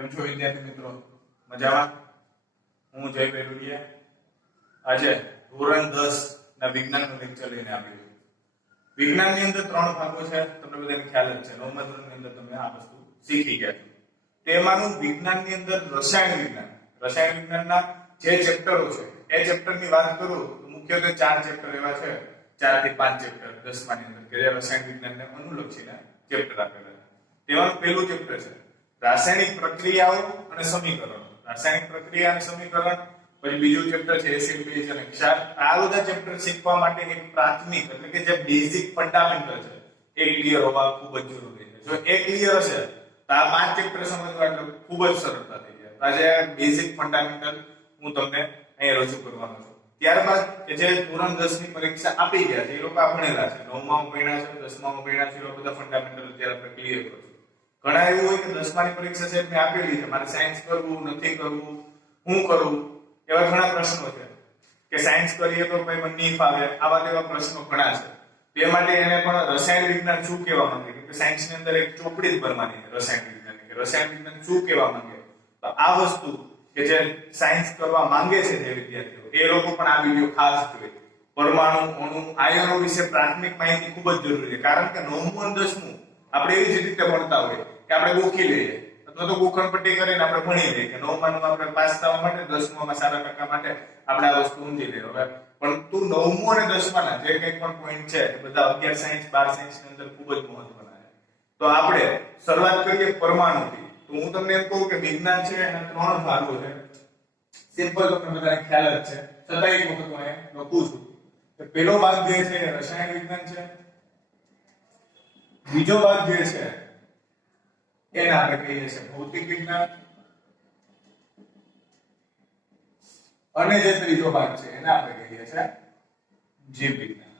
કેમ છો વિદ્યાર્થી મિત્રો? મજામાં? હું જય બેરુડિયા. આજે ધોરણ 10 ના વિજ્ઞાનનું લેક્ચર લઈને આવ્યો છું. વિજ્ઞાનની અંદર 3 ભાગો છે, તમને બધાને ખ્યાલ જ છે. 9મા ધોરણની અંદર તમે આ વસ્તુ શીખી ગયા છો. તેમાંનું વિજ્ઞાનની અંદર રસાયણ વિજ્ઞાનના જે ચેપ્ટરો છે એ ચેપ્ટરની વાત કરું તો મુખ્યત્વે 4 ચેપ્ટર એવા છે, 4 થી 5 ચેપ્ટર 10માની અંદર કે જે રસાયણ વિજ્ઞાનને અનુલક્ષીને ચેપ્ટર આપેલા છે. તેમાં પહેલું ચેપ્ટર છે રાસાયણિક પ્રક્રિયાઓ અને સમીકરણો. રાસાયણિક પ્રક્રિયા અને સમીકરણ. પછી બીજું ચેપ્ટર છે એસિડ બેઝ અને ક્ષાર. આ બધા ચેપ્ટર શીખવા માટે એક પ્રાથમિક એટલે કે જે બેઝિક ફંડામેન્ટલ છે એ ક્લિયર હોવા ખૂબ જ જરૂરી છે. જો એ ક્લિયર હશે તો આ 5 ચેપ્ટર સમજવા એટલે ખૂબ જ સરળતા થઈ જાય. આજે બેઝિક ફંડામેન્ટલ હું તમને અહીં રજૂ કરવાનો છું. ત્યારબાદ કે જે ધોરણ 10 ની પરીક્ષા આપી ગયા છે એ લોકો આ ભણેલા છે, 9માં ભણ્યા છે, 10માં ભણ્યા છે, એ બધા ફંડામેન્ટલ અત્યારે આપણે ક્લિયર કરો છો. ઘણા એવું હોય કે 10માની પરીક્ષા છે મેં આપેલી છે, મારે સાયન્સ કરવું નથી કરવું, હું કરું, એવા ઘણા પ્રશ્નો છે કે સાયન્સ કરીએ તો ભાઈ મને નહીં ફાવે, આવા તેવા પ્રશ્નો ઘણા છે. તે માટે એને પણ રસાયણ વિજ્ઞાન શું કહેવા માંગે કે સાયન્સ ની અંદર એક ચોપડી જ ભરવાની છે રસાયણ વિજ્ઞાનની કે રસાયણ વિજ્ઞાન શું કહેવા માંગે. તો આ વસ્તુ કે જે સાયન્સ કરવા માંગે છે જે વિદ્યાર્થીઓ એ લોકો પણ આ વિડિયો ખાસ જોવે. પરમાણુ, અણુ, આયનો વિશે પ્રાથમિક માહિતી ખૂબ જ જરૂરી છે. કારણ કે 9મું અને 10મું આપણે એવી જ રીતે ભણતા હોય કે આપણે ગોખી લઈએ અથવા તો ગોખણપટ્ટી કરીને આપણે ભણી લઈએ કે 9માનું આપણે પાસ થવા માટે, 10મામાં સારા ટકા માટે આપણે આ વસ્તુ સમજી લઈએ. હવે પણ તું 9મું અને 10માના જે કંઈ પણ પોઈન્ટ છે એ બધા 11 સાયન્સ 12 સાયન્સ ની અંદર ખૂબ જ મહત્વના છે. તો આપણે શરૂઆત કરીએ પરમાણુથી. તો હું તમને એમ કહું કે વિજ્ઞાન છે એના 3 ભાગો છે. સિમ્પલ તમને બધાને ખ્યાલ જ છે, છતાં એક વખત હું લખું છું કે પહેલો ભાગ જે છે એ રસાયણ વિજ્ઞાન છે, બીજો ભાગ જે છે એને આપણે કહીએ છીએ ભૌતિક વિજ્ઞાન, અને જે ત્રીજો ભાગ છે એને આપણે કહીએ છીએ જીવ વિજ્ઞાન.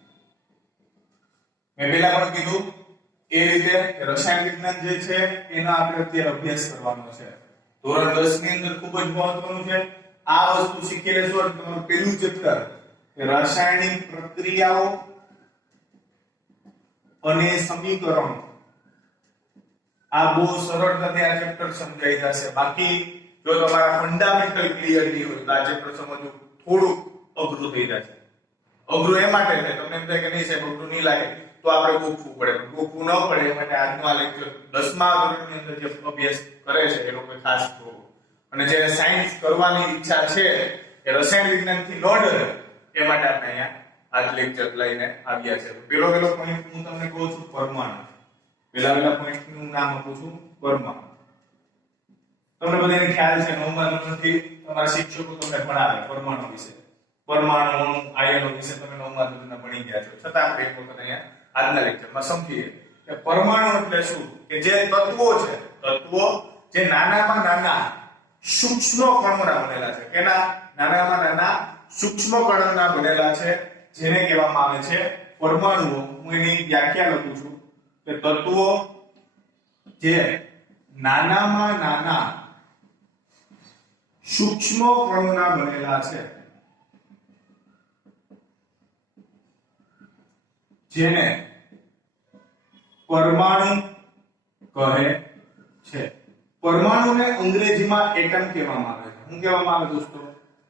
મેં પહેલા પણ કીધું એ રીતે રસાયણ વિજ્ઞાન જે છે એનો આપણે અત્યારે અભ્યાસ કરવાનો છે. ધોરણ 10 ની અંદર ખૂબ જ મહત્વનું છે. આ વસ્તુ શીખી લેશો એટલે તમારું પહેલું ચેપ્ટર કે રાસાયણિક પ્રક્રિયાઓ અને સમીકરણો, આ બહુ સરળતાથી આ ચેપ્ટર સમજાઈ જશે. બાકી જો તમારા ફંડામેન્ટલ ક્લિયર નહીં હોય તો આ ચેપ્ટર સમજવું થોડું અઘરું થઈ જશે. અઘરું એ માટે છે તમને એમ થાય કે નહીં સાહેબ અઘરું નહીં લાગે તો આપણે ગોખવું પડે. ગોખવું ન પડે એ માટે આજનો આ લેક્ચર 10મા ધોરણની અંદર જે અભ્યાસ કરે છે એ લોકો ખાસ જોવો. અને જે સાયન્સ કરવાની ઈચ્છા છે એ રસાયણ વિજ્ઞાનથી ન ડરે એ માટે આપણે અહીંયા આ લેક્ચર લઈને આવ્યા છે. પેલો પોઈન્ટ હું તમને કહું છું પરમાણુ. પેલા પોઈન્ટ નું નામ આપું છું પરમાણુ. તમને બધાને ખ્યાલ છે 9મા ધોરણથી તમારા શિક્ષકો તમને ભણાવે પરમાણુ વિશે, પરમાણુ, અણુ, આયનો વિશે તમે 9મા ધોરણના ભણી ગયા છો. છતાં આપણે એક વખત અહીંયા આજના લેક્ચરમાં સમજીએ કે પરમાણુ એટલે શું. કે જે તત્વો છે, તત્વો જે નાનામાં નાના સૂક્ષ્મ કણોના બનેલા છે. કેના? નાનામાં નાના સૂક્ષ્મ કણોના બનેલા છે, જેને કહેવામાં આવે છે પરમાણુઓ. હું એની વ્યાખ્યા લખું છું કે તત્વો જે નાનામાં નાના સૂક્ષ્મ કણોના બનેલા છે, જેને પરમાણુ કહે છે. પરમાણુને અંગ્રેજીમાં એટમ કહેવામાં આવે છે. શું કહેવામાં આવે દોસ્તો?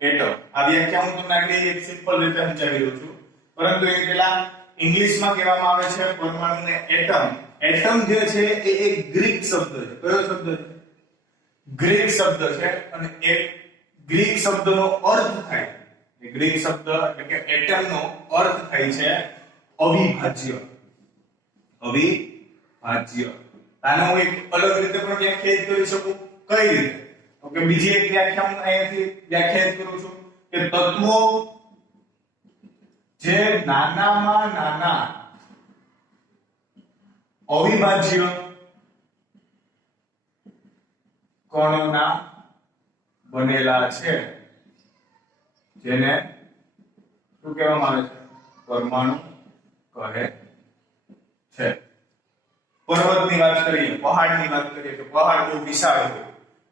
એટમ. આ વ્યાખ્યા હું તમને આગળ એક સિમ્પલ રીતે સમજાવી રહ્યો છું, પરંતુ એ પહેલા ઇંગ્લિશમાં કહેવામાં આવે છે પરમાણુને એટમ. એટમ જે છે એ એક ગ્રીક શબ્દ છે. કયો શબ્દ છે? ગ્રીક શબ્દ છે. અને એ ગ્રીક શબ્દનો અર્થ થાય, એ ગ્રીક શબ્દ એટલે કે એટમનો અર્થ થાય છે અવિભાજ્ય. અવિભાજ્ય. આને હું એક અલગ રીતે પણ વ્યાખ્યાયિત કરી શકું. કઈ રીતે? ઓકે, બીજી એક વ્યાખ્યા હું અહીંયાથી વ્યાખ્યાયિત કરું છું કે તત્વો જે નાનામાં નાના અવિભાજ્ય કણોના બનેલા છે, જેને શું કહેવામાં આવે છે? પરમાણુ કહે છે. પર્વતની વાત કરીએ, પહાડની વાત કરીએ તો પહાડ બહુ વિશાળ હોય.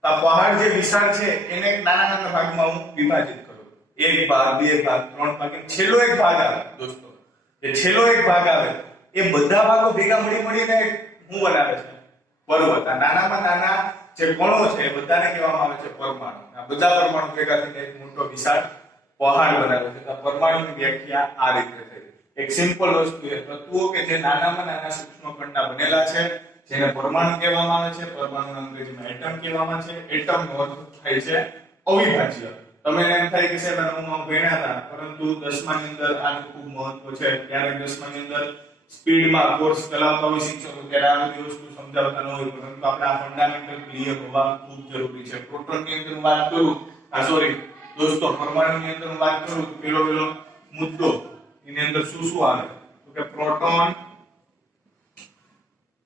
આ પહાડ જે વિશાળ છે એને નાના નાના ભાગમાં હું વિભાજિત કરું. એક ભાગ, બે ભાગ, 3 ભાગ, છેલ્લો એક ભાગ આવે દોસ્તો. જે છેલ્લો એક ભાગ આવે એ બધા ભાગો ભેગા મળીને હું બનાવે છે પર્વત. આ નાનામાં નાના જે કણો છે એ બધાને કહેવામાં આવે છે પરમાણુ. આ બધા પરમાણુ ભેગા થઈને એક મોટો વિશાળ પહાડ બનાવે છે. તો પરમાણુની વ્યાખ્યા આ રીતે થઈ. એક સિમ્પલ વસ્તુ છે, તત્વો કે જે નાનામાં નાના સૂક્ષ્મ કણના બનેલા છે જેને પરમાણુ કહેવામાં આવે છે. પરમાણુના અંગ્રેજીમાં એટમ કહેવામાં છે. એટમનો અર્થ થાય છે અવિભાજ્ય. તમે એમ થાય કે સાહેબ આનું ભણ્યા હતા, પરંતુ 10મા ની અંદર આનું ખૂબ મહત્વ છે. ત્યારે 10મા ની અંદર સ્પીડમાં કોર્સ ચલાવતા હોય શિક્ષકો ત્યારે આ બધી વસ્તુ સમજાવતા ન હોય, પરંતુ આપણે આ ફંડામેન્ટલ ક્લિયર હોવા ખૂબ જરૂરી છે. પ્રોટોનની અંદર વાત કરું, દોસ્તો પરમાણુની અંદર વાત કરું તો પેલો મુદ્દો એની અંદર શું શું આવે તો કે પ્રોટોન,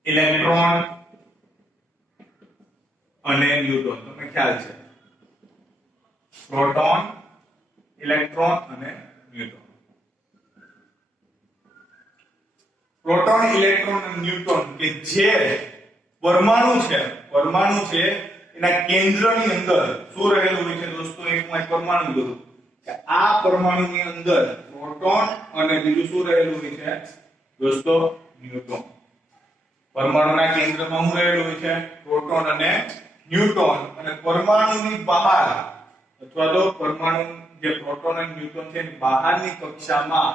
ઇલેક્ટ્રોન અને ન્યુટ્રોન. તમને ખ્યાલ છે પ્રોટોન, ઇલેક્ટ્રોન અને ન્યુટ્રોન. પ્રોટોન, ઇલેક્ટ્રોન અને ન્યુટ્રોન કે જે પરમાણુ છે એના કેન્દ્રની અંદર શું રહેલું હોય છે દોસ્તો? એક હું પરમાણુ દોરું કે આ પરમાણુની અંદર પ્રોટોન અને બીજું શું રહેલું હોય છે દોસ્તો? ન્યુટ્રોન. પરમાણુના કેન્દ્રમાં શું રહેલું હોય છે? પ્રોટોન અને ન્યુટ્રોન. અને પરમાણુની બહાર અથવા તો પરમાણુ જે પ્રોટોન અને ન્યુટ્રોન છે એની બહારની કક્ષામાં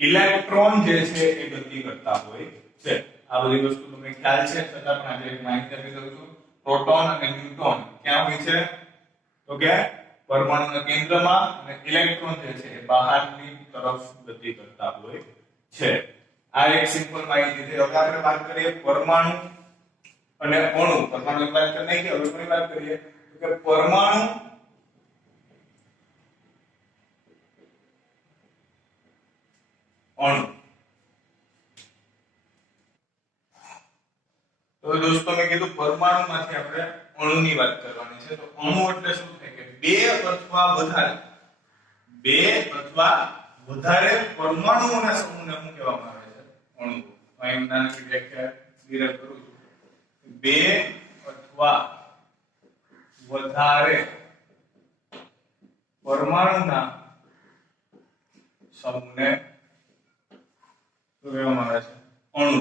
ઇલેક્ટ્રોન જે છે એ ગતિ કરતા હોય છે. આ બધી વસ્તુ તમને ખ્યાલ છે, છતાં પણ આજે માહિતી આપી દઉં છું. પ્રોટોન અને ન્યુટ્રોન ક્યાં હોય છે? તો કે પરમાણુના કેન્દ્રમાં, અને ઇલેક્ટ્રોન જે છે એ બહારની તરફ ગતિ કરતા હોય છે. આ એક સિમ્પલ માહિતી છે. હવે આપણે વાત કરીએ પરમાણુ અને અણુ. પરમાણુની વાત કરી નાખી, હવે કોની વાત કરીએ તો કે પરમાણુ અણુ. તો દોસ્તો મેં કીધું પરમાણુમાંથી આપણે અણુની વાત કરવાની છે. તો અણુ એટલે શું થાય કે બે અથવા વધારે પરમાણુઓના સમૂહને શું કહેવામાં આવે છે? અણુ. અહીં નાની વ્યાખ્યા ક્લિયર કરું છું. બે અથવા વધારે પરમાણુના સમૂહને શું કહેવામાં આવે છે? અણુ.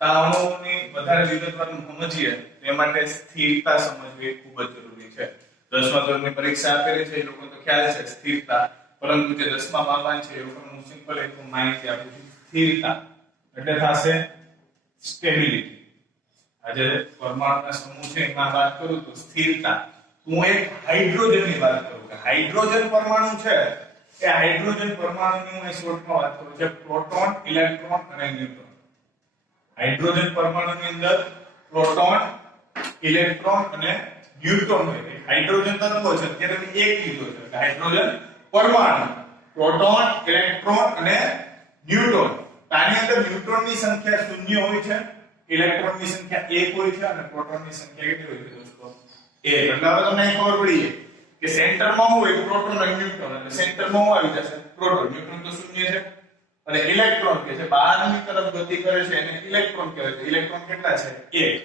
આ અણુઓની વધારે વિગતવાર સમજીએ તે માટે સ્થિરતા સમજવી ખૂબ જ જરૂરી છે. 10મા ધોરણની પરીક્ષા આપેલી છે એ લોકો તો ખ્યાલ છે સ્થિરતા, પરંતુ જે 10મા માપન છે એ લોકો હું સિમ્પલ એક માહિતી આપું છું. સ્થિરતા એટલે થશે સ્ટેબિલિટી. આજે પરમાણુના સમૂહ છે એમાં વાત કરું તો સ્થિરતા. હું એક હાઇડ્રોજનની વાત કરું કે હાઇડ્રોજન પરમાણુ છે એ હાઇડ્રોજન પરમાણુની હું શોર્ટમાં વાત કરું છું. પ્રોટોન, ઇલેક્ટ્રોન અને ન્યુટ્રોન. હાઇડ્રોજન પરમાણુની અંદર પ્રોટોન, ઇલેક્ટ્રોન અને ન્યુટ્રોન હોય છે. હાઇડ્રોજન તત્વો છે અત્યારે મેં એક લીધો છે. હાઇડ્રોજન પરમાણુ, પ્રોટોન, ઇલેક્ટ્રોન અને ન્યુટ્રોન. આની અંદર ન્યુટ્રોનની સંખ્યા 0 હોય છે, ઇલેક્ટ્રોનની સંખ્યા 1 હોય છે અને પ્રોટોનની સંખ્યા કેટલી હોય છે દોસ્તો? 1. એટલે હવે તમને ખબર પડી કે સેન્ટરમાં શું હોય? પ્રોટોન અને ન્યુટ્રોન. એટલે સેન્ટરમાં શું આવી જશે? પ્રોટોન. ન્યુટ્રોન તો 0 છે. અને ઇલેક્ટ્રોન કે જે બહારની તરફ ગતિ કરે છે એને ઇલેક્ટ્રોન કહેવાય છે. ઇલેક્ટ્રોન કેટલા છે? 1.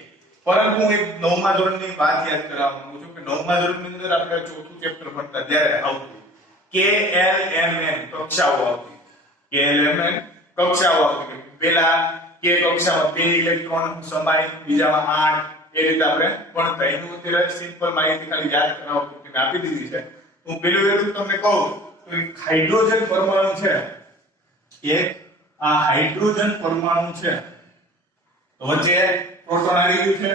પરંતુ હું એક 9મા ધોરણની વાત યાદ કરાવવા માંગુ છું કે 9મા ધોરણની અંદર આપણે ચોથું ચેપ્ટર ભણતા ત્યારે આવતું KLMN કક્ષાઓ આવતી. KLMN કક્ષાઓ આવતી. પહેલા કે કક્ષામાં 2 ઇલેક્ટ્રોન સમાય, બીજામાં 8, એ રીતે આપણે ભણતા. એનું અત્યારે સિમ્પલ માહિતી ખાલી યાદ કરાવવા કે મેં આપી દીધી છે. હું પેલું એટલું તમને કહું તો એક હાઇડ્રોજન પરમાણુ છે, એક આ હાઇડ્રોજન પરમાણુ છે, વચ્ચે પ્રોટોન આવી ગયું છે.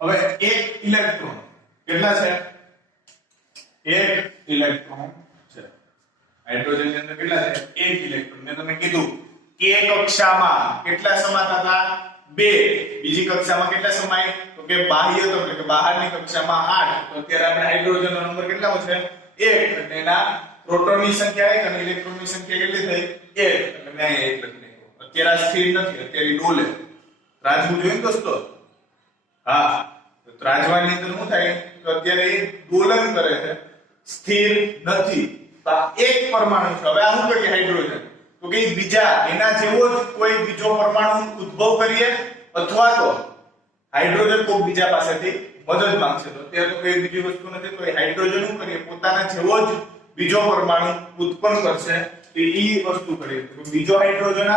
હવે એક ઇલેક્ટ્રોન કેટલા છે? એક ઇલેક્ટ્રોન છે. હાઇડ્રોજન ની અંદર કેટલા છે? એક ઇલેક્ટ્રોન. મેં તમને કીધું કે કક્ષામાં કેટલા સમાતા હતા? 2. બીજી કક્ષામાં કેટલા સમાય? તો કે બાહ્ય તો એટલે કે બહારની કક્ષામાં 8. તો અત્યારે આપણે હાઇડ્રોજનનો નંબર કેટલા છે? 1. એટલે એના પ્રોટોનની સંખ્યા 1 અને ઇલેક્ટ્રોનની સંખ્યા કેટલી થઈ? 1. એટલે મેં અહીં 1 લખી નાખ્યો. અત્યારે આ સ્થિર નથી, અત્યારે ડોલે. ત્રાજવું જોઈએ ને દોસ્તો? હા, તો ત્રાજવાની અંદર શું થાય તો અત્યારે એ દોલન કરે છે, સ્થિર નથી. તો આ એક પરમાણુ છે. હવે આ શું કરીએ હાઇડ્રોજન? તો કે બીજા એના જેવો જ કોઈ બીજો પરમાણુ ઉદ્ભવ કરીએ અથવા તો હાઇડ્રોજન કોઈ બીજા પાસેથી મદદ માંગશે. તો અત્યારે તો કોઈ બીજી વસ્તુ નથી, તો એ હાઇડ્રોજન શું કરીએ? પોતાના જેવો જ બીજો પરમાણુ ઉત્પન્ન કરશે. તો એ વસ્તુ કરીએ. તો બીજો હાઇડ્રોજન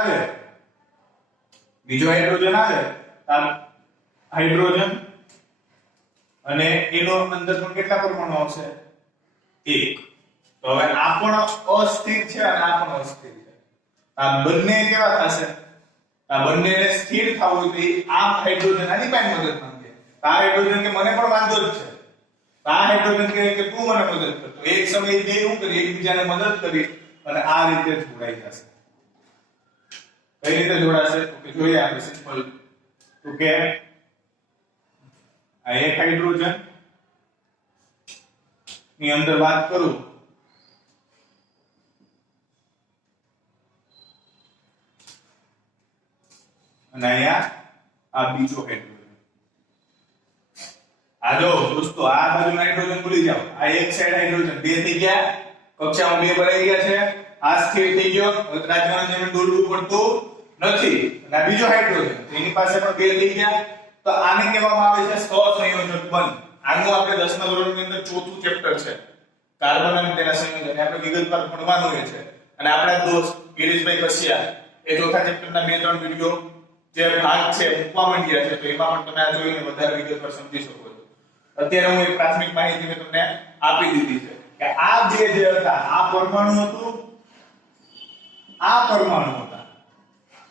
આવે, આ હાઇડ્રોજન અને એનો અંદર પણ કેટલા પરમાણુ આવશે? 1. તો હવે આ પણ અસ્થિર છે અને આ પણ અસ્થિર છે. આ બંને કેવા થશે? આ બંનેને સ્થિર થવું હોય તો આ હાઇડ્રોજન આની પાસે મદદ માંગે. આ હાઇડ્રોજન કે મને પણ વાંધો જ છે. આ હાઇડ્રોજન કહે કે તું મને મદદ કર. તો એક સમયે બે શું કરી એકબીજાને મદદ કરી અને આ રીતે જોડાઈ જશે. કઈ રીતે જોડાશે? તો કે જોઈએ આપણે સિમ્પલ. તો કે આ એક હાઇડ્રોજન ની અંદર વાત કરું અને અહીંયા આ બીજો હાઇડ્રોજન. આ જો દોસ્તો આ બાજુ નાઇટ્રોજન ભૂલી જાઓ. આ એક સાઈડ હાઇડ્રોજન બે થઈ ગયા, કક્ષામાં બે ભરાઈ ગયા છે. આ સ્થિર થઈ ગયો, ત્રાજવાના જેમ દોડવું પડતું નથી. અને આ બીજો હાઇડ્રોજન એની પાસે પણ બે થઈ ગયા. તો આને કહેવામાં આવે છે સહસંયોજક બંધ. આનું આપણે 10મા ધોરણની અંદર ચોથું ચેપ્ટર છે કાર્બન અને તેના સંયોજન. આપણે વિગતવાર ભણવાનું હોય છે. અને આપણા દોસ્ત ગિરીશભાઈ કસિયા એ ચોથા ચેપ્ટરના 2-3 વિડિયો જે ભાગ છે મૂકવા માંડ્યા છે. તો એમાં પણ તમે આ જોઈને વધારે વિગતવાર સમજી શકો છો. અત્યારે હું એક પ્રાથમિક માહિતી મેં તમને આપી દીધી છે કે આ જે હતા આ પરમાણુ હતું, આ પરમાણુ હતા.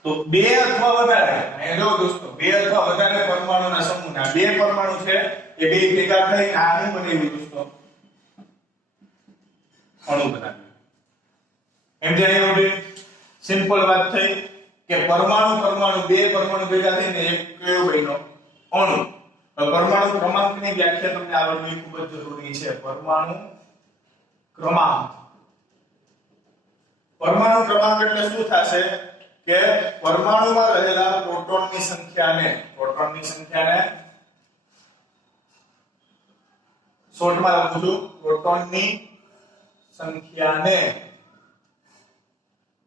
તો બે અથવા વધારે, અહીંયા જો દોસ્તો બે અથવા વધારે પરમાણુના સમૂહના બે પરમાણુ છે એ બે ભેગા થઈ આનું બનેલું દોસ્તો અણુ બનાવ્યું. એમ જાણ્યું હવે સિમ્પલ વાત થઈ કે પરમાણુ બે પરમાણુ ભેગા થઈને એક કયો બન્યો? અણુ. પરમાણુ ક્રમાંકની વ્યાખ્યા તમને આવડવી ખૂબ જ જરૂરી છે. પરમાણુ ક્રમાંક. પરમાણુ ક્રમાંક એટલે શું થશે કે પરમાણુમાં રહેલા પ્રોટોનની સંખ્યાને શોર્ટમાં લખું છું પ્રોટોનની સંખ્યાને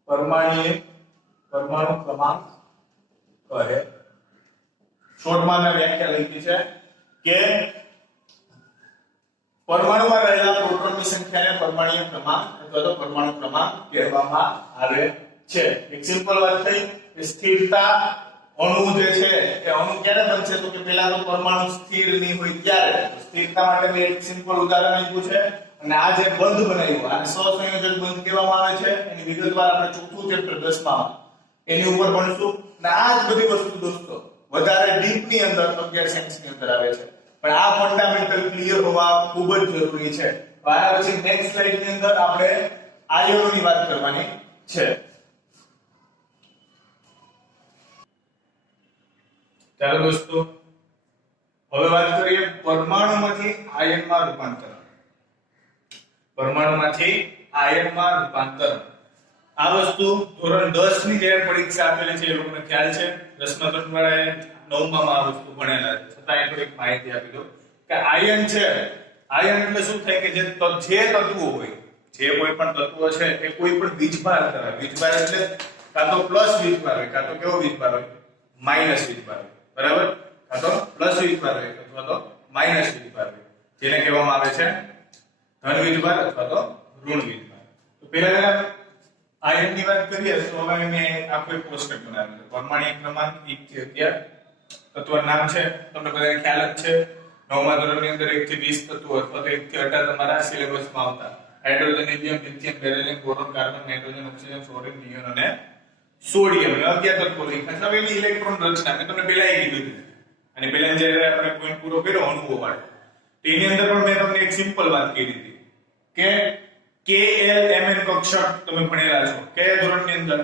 પરમાણુ ક્રમાંક કહે. શોર્ટમાં મેં વ્યાખ્યા લખી છે કે પરમાણુમાં રહેલા પ્રોટોનની સંખ્યાને પરમાણુ ક્રમાંક અથવા તો પરમાણુ ક્રમાંક કહેવામાં આવે છે. એક સિમ્પલ વાત થઈ કે સ્થિરતા અણુ જે છે એ અણુ ક્યારે બનશે? તો કે પહેલા તો પરમાણુ સ્થિર નહીં હોય ત્યારે. સ્થિરતા માટે મેં એક સિમ્પલ ઉદાહરણ આપ્યું છે. અને આ જે બંધ બનાવ્યો આને સહસંયોજક બંધ કહેવામાં આવે છે. એની વિગતવાર આપણે ચોથું ચેપ્ટર 10માં એની ઉપર ભણશું. અને આ જ બધી વસ્તુ દોસ્તો વધારે ડીપ ની અંદર 11 સાયન્સ ની અંદર આવે છે. પણ આ ફંડામેન્ટલ ક્લિયર હોવા ખૂબ જ જરૂરી છે. આના પછી નેક્સ્ટ સ્લાઇડ ની અંદર આપણે આયનોની વાત કરવાની છે. ચાલો દોસ્તો હવે વાત કરીએ પરમાણુમાંથી આયનમાં રૂપાંતર. પરમાણુમાંથી આયનમાં રૂપાંતર આ વસ્તુ ધોરણ 10 ની જે પરીક્ષા આપેલી છે એ લોકોને ખ્યાલ છે. 10મા ધોરણ વાળાએ 9માં આ વસ્તુ ભણેલા છે. છતાં એ થોડીક માહિતી આપી દો કે આયન છે. આયન એટલે શું થાય કે જે તત્વો હોય, જે કોઈ પણ તત્વો છે એ કોઈ પણ વીજભાર ધરાવે. વીજભાર એટલે કાં તો પ્લસ વીજભાર હોય, કાં તો કેવો વીજભાર હોય? માઈનસ વીજભાર હોય. બરાબર? કાં તો પ્લસ વીજભાર હોય અથવા તો માઈનસ વીજભાર હોય. જેને કહેવામાં આવે છે ધન વીજભાર અથવા તો ઋણ વીજભાર. તો પહેલા આયનની વાત કરીએ તો હવે મેં આખો એક કોષ્ટક બનાવ્યો છે. પરમાણુ ક્રમાંક 1 થી 11 તત્વનું નામ છે તમને બધાને ખ્યાલ જ છે. 9મા ધોરણની અંદર 1 થી 20 તત્વો અથવા તો 1 થી 18 તમારા સિલેબસમાં આવતા hydrogen, helium, lithium, beryllium, boron, carbon, nitrogen, oxygen, fluorine, neon અને સોડિયમ 11 તત્વો લખ્યા છે. હવે એની ઇલેક્ટ્રોન રચના મેં તમને પહેલા કીધું હતું. અને પહેલા જ્યારે આપણે પોઈન્ટ પૂરો કર્યો અણુઓ વાળો તેની અંદર પણ મેં તમને એક સિમ્પલ વાત કરી હતી કે KLMN કક્ષક તમે ભણેલા છો. કયા ધોરણની અંદર?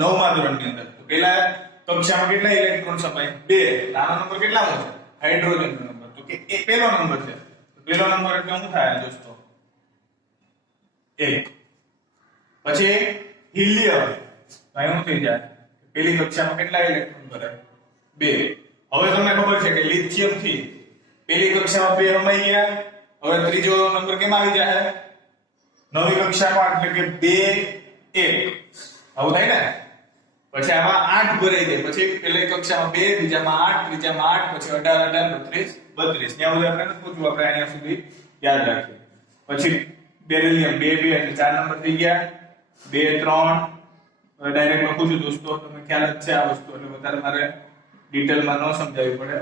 9મા ધોરણની અંદર. તો પહેલા કક્ષામાં કેટલા ઇલેક્ટ્રોન સમાય? 2. આનો નંબર કેટલામો છે? હાઇડ્રોજનનો નંબર. તો કે એ પહેલો નંબર છે. તો પહેલો નંબર એટલે શું થાય દોસ્તો? 1. પછી હિલિયમ શું થઈ જાય? પહેલી કક્ષામાં કેટલા ઇલેક્ટ્રોન ભરે? 2. હવે તમને ખબર છે કે લિથિયમ થી પહેલી કક્ષામાં 2 રમાઈ ગયા. હવે ત્રીજો નંબર કેમ આવી જાય? નવી કક્ષામાં એટલે કે 2 1 આવું થાય ને. પછી આમાં 8 ભરાઈ જાય. પછી પહેલી કક્ષામાં 2, બીજામાં 8, ત્રીજામાં 8, પછી 18 18 32 ત્યાં સુધી આપણે નથી પૂછવું, આપણે અહીંયા સુધી યાદ રાખીએ. પછી બેરિલિયમ 2 2 એટલે 4 નંબર થઈ ગયા. 2 3 ડાયરેક્ટ લખું છું દોસ્તો, તમને ખ્યાલ જ છે આ વસ્તુ એટલે વધારે મારે ડિટેલમાં ન સમજાવવી પડે.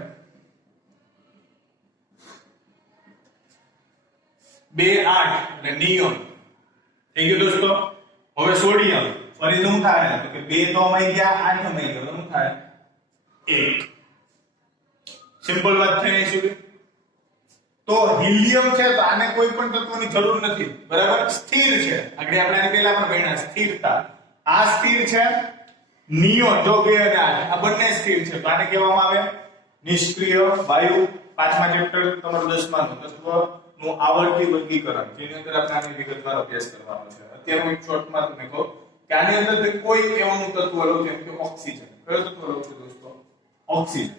2 8 એટલે નિયોન થઈ ગયું દોસ્તો. હવે સોડિયમ ફરી શું થાય તો કે 2 તો અમાઈ ગયા 8 અમાઈ ગયો શું થાય 1. સિમ્પલ વાત થઈ છે. તો હિલિયમ છે તો આને કોઈ પણ તત્વની જરૂર નથી બરાબર, સ્થિર છે. આગળ આપણે આની પહેલા પણ ભણ્યા સ્થિરતા. આ સ્થિર છે. નિયોન જો 2 અને 8 આ બંને સ્થિર છે તો આને કહેવામાં આવે નિષ્ક્રિય વાયુ. પાંચમા ચેપ્ટર તમારું 10મા તત્વનું આવર્તી વર્ગીકરણ જેની અંદર આપણે આની વિગતવાર અભ્યાસ કરવાનો છે. અત્યારે હું એક શોર્ટમાં તમને કહું કે આની અંદર કોઈ એવું તત્વ લઉં જેમ કે ઓક્સિજન. કયો તત્વ લઉં છું દોસ્તો? ઓક્સિજન.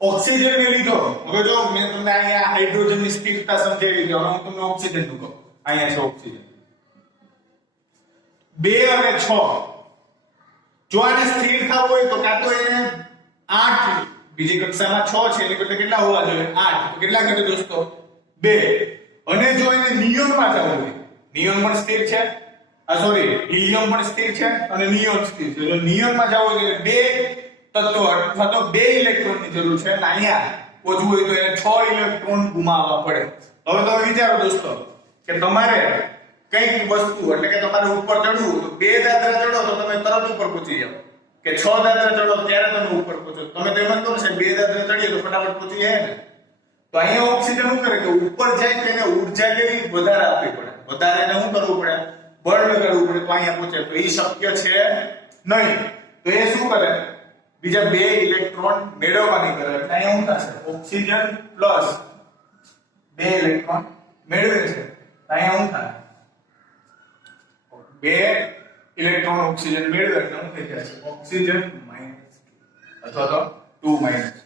ઓક્સિજન ને લીધો. હવે જો મેં તમને અહીંયા હાઇડ્રોજનની સ્થિરતા સમજાવી છે, હવે હું તમને ઓક્સિજન નું કહું. અહીંયા છે ઓક્સિજન 2 અને 6. જો આને સ્થિર થવું હોય તો કાં તો એને 8 બીજી કક્ષામાં 6 છે એટલે કેટલા હોવા જોઈએ 8. તો કેટલા ઘટે દોસ્તો 2. અને જો એને નિયોનમાં જવું હોય, નિયોન પણ સ્થિર છે, સોરી હિલિયમ પણ સ્થિર છે અને નિયોન સ્થિર છે. જો નિયોનમાં જવું હોય એટલે 2 તત્વો અથવા તો 2 ઇલેક્ટ્રોનની જરૂર છે અને અહીંયા પહોંચવું હોય તો એને 6 ઇલેક્ટ્રોન ગુમાવવા પડે. હવે તમે વિચારો દોસ્તો કે તમારે કઈક વસ્તુ એટલે કે તમારે ઉપર ચડવું તો 2 દાદરા ચડો તો તમે તરત ઉપર પહોંચી જાવ, કે 6 દાદરા ચડો ત્યારે તમે ઉપર પહોંચો. તમે તો એમ જ કહો છો 2 દાદરા ચડીએ તો ફટાફટ પહોંચી જાય ને. તો અહીંયા ઓક્સિજન શું કરે કે ઉપર જાય તો એને ઊર્જા કેવી વધારે આપવી પડે, વધારે એને શું કરવું પડે બળ લગાડવું પડે તો અહીંયા પહોંચે. તો એ શક્ય છે નહીં. તો એ શું કરે બીજા 2 ઇલેક્ટ્રોન મેળવવાની કરે એટલે અહીંયા શું થશે ઓક્સિજન પ્લસ 2 ઇલેક્ટ્રોન મેળવે છે. અહીંયા શું થાય 2 ઇલેક્ટ્રોન ઓક્સિજન મેળવે એટલે શું થઈ જાય છે ઓક્સિજન માઈનસ અથવા તો 2 માઈનસ.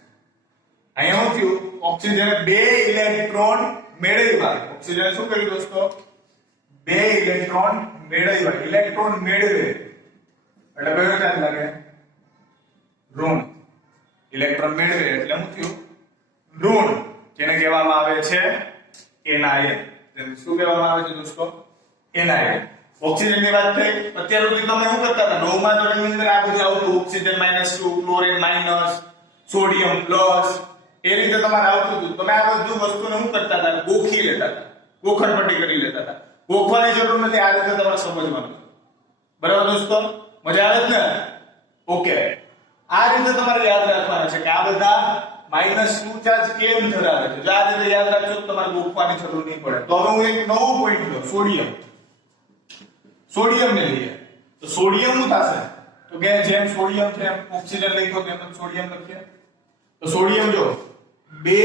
અહીંયા શું થયું ઓક્સિજન 2 ઇલેક્ટ્રોન મેળવ્યા. ઓક્સિજન શું કર્યું દોસ્તો 2 ઇલેક્ટ્રોન મેળવ્યા. ઇલેક્ટ્રોન મેળવે એટલે કયો ચાર્જ લાગે ઋણ. ઇલેક્ટ્રોન મેળવે એટલે શું થયું ઋણ, જેને કહેવામાં આવે છે એનાયન. શું કહેવામાં આવે છે દોસ્તો એનાયન. ઓક્સિજન ની વાત થઈ. અત્યાર સુધી તમે શું કરતા હતા 9મા ધોરણની અંદર આ બધું આવતું oxygen -2 chlorine minus sodium plus એ રીતે તમારે આવતું હતું. તમે આ બધું વસ્તુને શું કરતા હતા ગોખી લેતા હતા, ગોખણપટ્ટી કરી લેતા હતા. ગોખવાની જરૂર નથી, આ રીતે તમારે સમજવાનું. બરાબર દોસ્તો મજા આવે છે ને? ઓકે આ રીતે તમારે યાદ રાખવાના છે કે આ બધા -2 ચાર્જ કેમ ધરાવે છે. જો આ રીતે યાદ રાખજો તો તમારે ગોખવાની જરૂર નહીં પડે. તો હવે હું એક નવું પોઈન્ટ લઉં સોડિયમ. સોડિયમ ને લઈએ તો સોડિયમ શું થશે તો કે જેમ સોડિયમ છે એમ ઓક્સિજન લખ્યો તેમ જ સોડિયમ લખીએ. તો સોડિયમ જો 2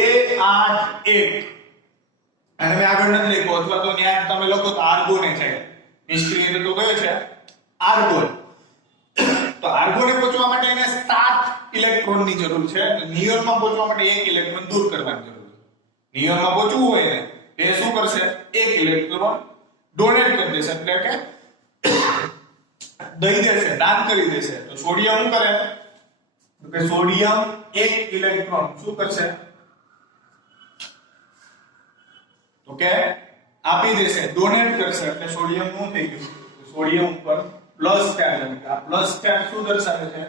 8 1 અને મેં આગળ નથી લખ્યો અથવા તો ત્યાં તમે લખો તો આર્ગોન છે. નિષ્ક્રિય તત્વ કયો છે આર્ગોન. તો આર્ગોને પહોંચવા માટે એને 7 ઇલેક્ટ્રોન ની જરૂર છે. નિયોનમાં પહોંચવા માટે 1 ઇલેક્ટ્રોન દૂર કરવાની જરૂર છે. નિયોનમાં પહોંચવું હોય ને તે શું કરશે 1 ઇલેક્ટ્રોન ડોનેટ કરી દેશે એટલે કે દઈ દેશે, દાન કરી દેશે. તો સોડિયમ શું કરે તો કે સોડિયમ 1 ઇલેક્ટ્રોન શું કરશે તો કે આપી દેશે, ડોનેટ કરશે. એટલે સોડિયમ શું થઈ ગયું સોડિયમ ઉપર પ્લસ ચાર્જ. આ પ્લસ ચાર્જ શું દર્શાવે છે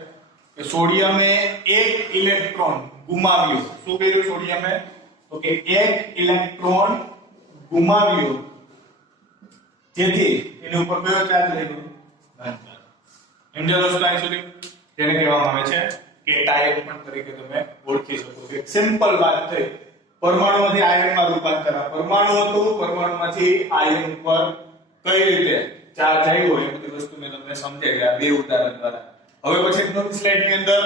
કે સોડિયમે 1 ઇલેક્ટ્રોન ગુમાવ્યો. શું કર્યું સોડિયમે તો કે 1 ઇલેક્ટ્રોન ગુમાવ્યો, જેથી એની ઉપર કયો ચાર્જ લાગ્યો ધન ચાર્જ. સમજો દોસ્તો આ સુધી જેને કહેવામાં આવે છે કેટાયન પણ તરીકે તમે ઓળખી શકો છો. એક સિમ્પલ વાત થઈ. પરમાણુમાંથી આયનમાં રૂપાંતર. પરમાણુ હતું, પરમાણુમાંથી આયન પર કઈ રીતે ચાર્જ આવ્યો એ બધી વસ્તુ મેં તમને સમજાવ્યા 2 ઉદાહરણ દ્વારા. હવે પછી નવી સ્લાઇડ ની અંદર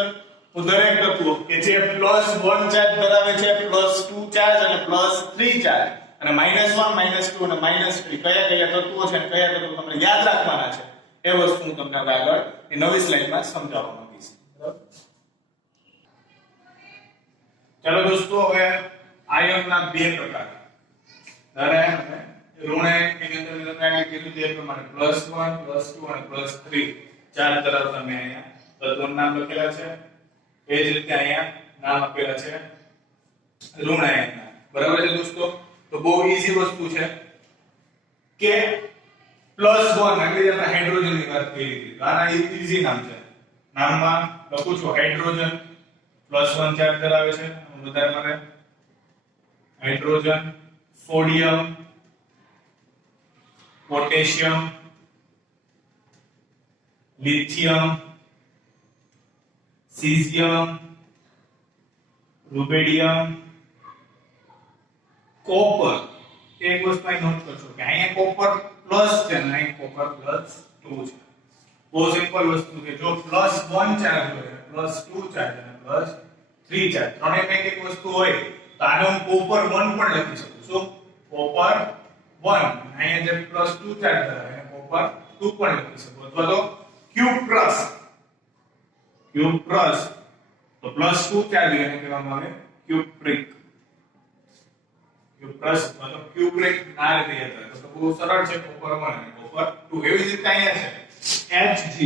હું દરેક તત્વો કે જે +1 ચાર્જ ધરાવે છે, +2 ચાર્જ અને +3 ચાર્જ અને -1 -2 અને -3 કયા કયા તત્વો છે અને કયા તત્વો તમને યાદ રાખવાના છે એ વસ્તુ હું તમને હવે આગળ એ નવી સ્લાઇડમાં સમજાવવા માંગીશ. બરાબર? ચાલો દોસ્તો હવે આયનના 2 પ્રકાર ધરાયન અને ઋણાયન એની અંદર મેં તમને કીધું તે પ્રમાણે +1 +2 અને +3 ચાર્જ ધરાવતા મેં અહીંયા તત્વોના નામ લખેલા છે. એ જ રીતે અહીંયા નામ આપેલા છે ઋણાયનના. બરાબર છે દોસ્તો? તો બહુ ઈઝી વસ્તુ છે કે +1 એટલે આપણે હાઇડ્રોજનની વાત કરી હતી. આના ઈઝી નામ છે. નામમાં લખું છું હાઇડ્રોજન +1 ચાર્જ ધરાવે છે. વધારે મને hydrogen sodium, potassium, lithium, caesium, rubidium, copper. એક વસ્તુ અહીં નોટ કરજો કે અહીંયા કોપર પ્લસ છે અને અહીં કોપર પ્લસ 2 છે. બહુ સિમ્પલ વસ્તુ છે. જો +1 ચાર્જ હોય, +2 ચાર્જ અને +3 ચાર્જ ત્રણે પૈકી એક વસ્તુ હોય તો આને હું કોપર 1 પણ લખી શકું છું. કોપર 1. અહીંયા જે +2 ચાર્જ ધરાવે એને કોપર 2 પણ લખી શકું. અથવા તો ક્યુપ્રસ તો +2 ચાર્જ એને કહેવામાં આવે ક્યુપ્રિક. ક્યુપ્રસ અથવા તો ક્યુપ્રિક ના રીતે યાદ રાખો તો બહુ સરળ છે. કોપર 1 અને કોપર 2. એવી જ રીતે અહીંયા છે Hg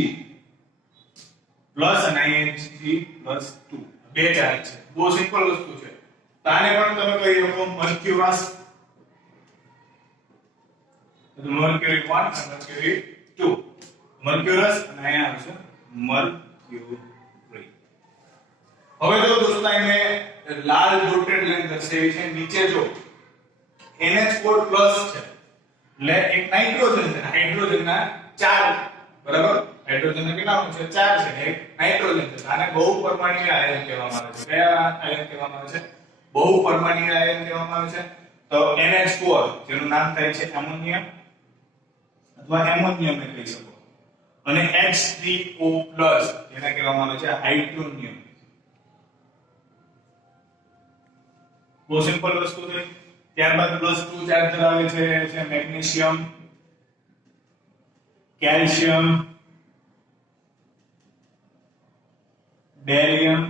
પ્લસ અને અહીં Hg+2 બે ચાર્જ છે. બહુ સિમ્પલ વસ્તુ છે. તો આને પણ તમે કહી શકો મર્ક્યુરસ. તો મર્ક્યુરી 1 અને મર્ક્યુરી 2. મર્ક્યુરસ અને અહીંયા આવશે મર્ક્યુરી. હવે જો દોસ્તો મેં લાલ ડોટેડ લાઈન દર્શાવી છે. નીચે જો NH4+ છે એટલે એક નાઇટ્રોજન છે. હાઇડ્રોજનના 4 બરાબર. હાઇડ્રોજનના કેટલા અણુ છે? 4 છે. એક નાઇટ્રોજન છે. આને બહુપરમાણુય આયન કહેવામાં આવે છે. કયા આયન કહેવામાં આવે છે? બહુપરમાણુય આયન કહેવામાં આવે છે. તો NH4 જેનું નામ થાય છે એમોનિયમ અથવા એમોનિયમ કહી શકો. અને H3O+ જેને કહેવામાં આવે છે હાઇડ્રોનિયમ. બહુ સિમ્પલ વસ્તુ છે. ત્યારબાદ +2 ચાર્જ ધરાવે છે magnesium, calcium, barium,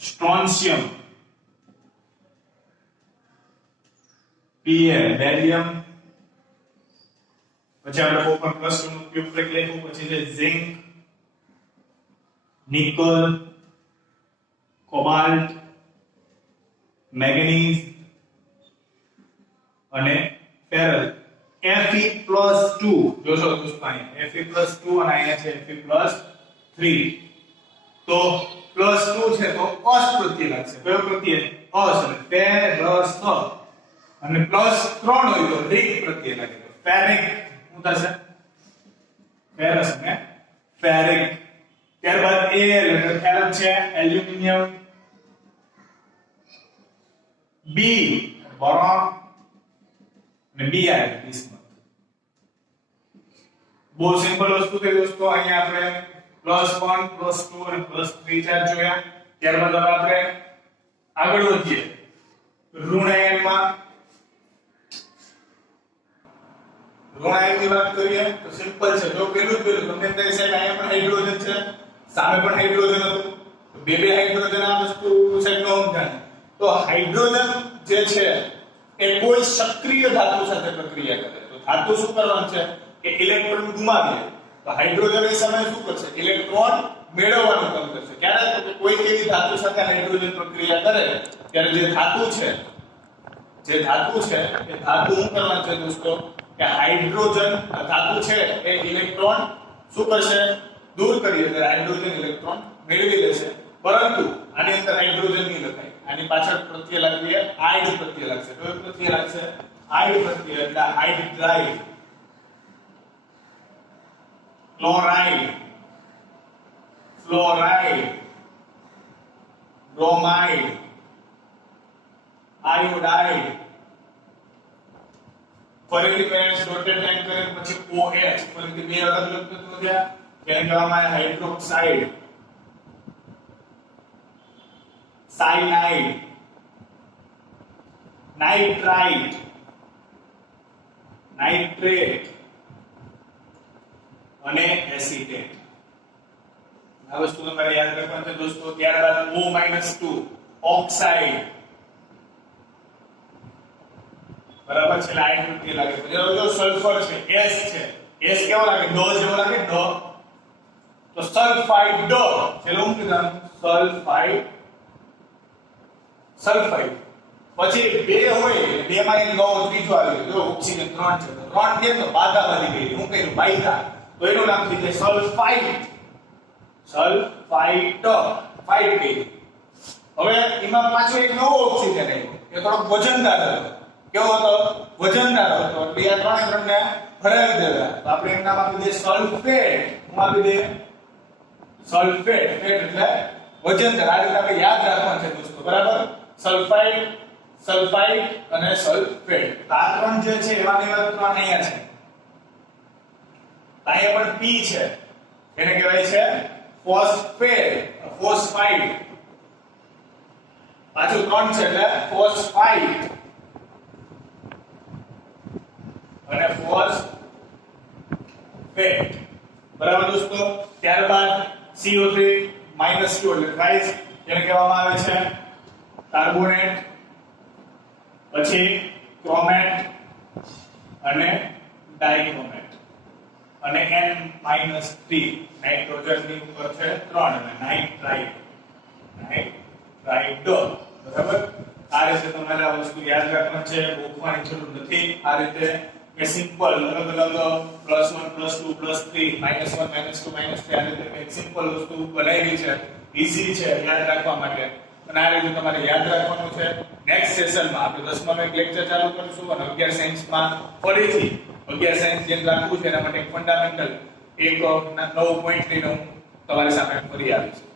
strontium, Pl barium. પછી આપણે કોપર +2 નું ક્યુપ્રિક લખ્યું. પછી છે ઝિંક, નિકલ, કોબાલ્ટ, મેંગનીઝ અને ફેરલ. Fe+2 જોશો દોસ્તો અહીંયા Fe+2 અને અહીંયા છે Fe+3. તો +2 છે તો અસ પ્રત્યય લાગશે. કયો પ્રત્યય? અસ. એટલે ફેરસ. અને +3 હોય તો રિક પ્રત્યય લાગે. તો ફેરિક શું થશે? ફેરસ અને ફેરિક. ત્યારબાદ Al એટલે ફેરલ છે એલ્યુમિનિયમ, B બોરોન અને Bi બિસ્મથ. બહુ સિમ્પલ વસ્તુ છે દોસ્તો. અહીંયા આપણે +1 +2 અને +3 ચાર્જ જોયા. ત્યારબાદ હવે આપણે આગળ વધીએ ઋણ આયનમાં. ઋણ આયનની વાત કરીએ તો સિમ્પલ છે. જો પેલું તમને તે સાઈડ અહીંયા પણ હાઇડ્રોજન છે, સામે પણ હાઇડ્રોજન હતું. તો બે હાઇડ્રોજન આ વસ્તુ સાઈડ નો સમજાય. તો હાઇડ્રોજન જે છે એ કોઈ સક્રિય ધાતુ સાથે પ્રક્રિયા કરે. તો ધાતુ શું કરવાનું છે કે ઇલેક્ટ્રોન ગુમાવે. તો હાઇડ્રોજન એ સમયે શું કરશે? ઇલેક્ટ્રોન મેળવવાનું કામ કરશે. ક્યારે? તો કે કોઈ એવી ધાતુ સાથે હાઇડ્રોજન પ્રક્રિયા કરે ત્યારે જે ધાતુ છે એ ધાતુ શું કરવાનું છે દોસ્તો કે હાઇડ્રોજન ધાતુ છે એ ઇલેક્ટ્રોન શું કરશે? દૂર કરી એટલે હાઇડ્રોજન ઇલેક્ટ્રોન મેળવી લેશે. પરંતુ આની અંદર હાઇડ્રોજન નહીં લખાય. આની પાછળ પ્રત્યય લાગીએ આઇડ પ્રત્યય લાગશે. કયો પ્રત્યય લાગશે? આઇડ પ્રત્યય. એટલે hydride, chloride, fluoride, bromide, iodide. ફરીથી મેં ડોટેડ લાઈન કર્યા પછી OH. ફરીથી બે અલગ અલગ તત્વો થયા. જેને કહેવામાં આવે હાઇડ્રોક્સાઇડ, સાયનાઇડ, નાઇટ્રાઇટ, નાઇટ્રેટ અને એસિટેટ. આ વસ્તુ તમારે યાદ રાખવાની છે દોસ્તો. ત્યારબાદ O-2 ઓક્સાઇડ. બરાબર છે. લાઈન પ્રત્યય લાગે. પછી જો સલ્ફર છે S છે. S કેવો લાગે? ડ જેવો લાગે. ડ. તો સલ્ફાઇડ. ચલો હું કીધું સલ્ફાઇડ. પછી બે હોય બે માં એક નો ત્રીજો આવી ગયો. જો ઓક્સિજન 3 છે તો 3 છે તો બાધા વધી ગઈ. હું કહ્યું બાધા. તો એનું નામ થઈ જાય સલ્ફાઇડ. ફાઇટ ગઈ. હવે એમાં પાછો એક નવો ઓક્સિજન આવ્યો એ થોડો વજનદાર હતો કેવો હતો વજનદાર હતો એટલે આ ત્રણે ત્રણને ભરાવી દેવા તો આપણે એનું નામ આપી દઈએ સલ્ફેટ હું આપી દઈએ સલ્ફેટ ફેટ એટલે વજનદાર આ રીતે આપણે યાદ રાખવાનું છે દોસ્તો બરાબર સલ્ફાઇડ સલ્ફાઇડ અને સલ્ફેટ આ ત્રણ જે છે એમાંની વાત ત્રણ અહીંયા છે અહીંયા પણ P છે એને કહેવાય છે ફોસ્ફેટ ફોસ્ફાઇડ પાછું ત્રણ છે એટલે ફોસ્ફાઇડ અને ફોસ્ફેટ બરાબર દોસ્તો ત્યારબાદ CO3 -Q એટલે ટ્રાઇસ જેને કહેવામાં આવે છે કાર્બોનેટ પછી ક્રોમેટ અને ડાઇક્રોમેટ અને N-3 નાઇટ્રોજન ની ઉપર છે 3 અને નાઇટ્રાઇડ બરાબર આ રીતે તમારે આ વસ્તુ યાદ રાખવાની છે ગોખવાની જરૂર નથી આ રીતે કે સિમ્પલ અલગ અલગ +1 +2 +3 -1 -2 -3 આ રીતે એક સિમ્પલ વસ્તુ બનાવી છે ઈઝી છે યાદ રાખવા માટે અને આ રીતે તમારે યાદ રાખવાનું છે નેક્સ્ટ સેશનમાં આપણે 10મા નો એક લેક્ચર ચાલુ કરીશું અને 11 સાયન્સમાં ફરીથી 11 સાયન્સ જે રાખવું છે એના માટે એક ફંડામેન્ટલ એક નવો પોઈન્ટ લઈને હું તમારી સામે ફરી આવીશ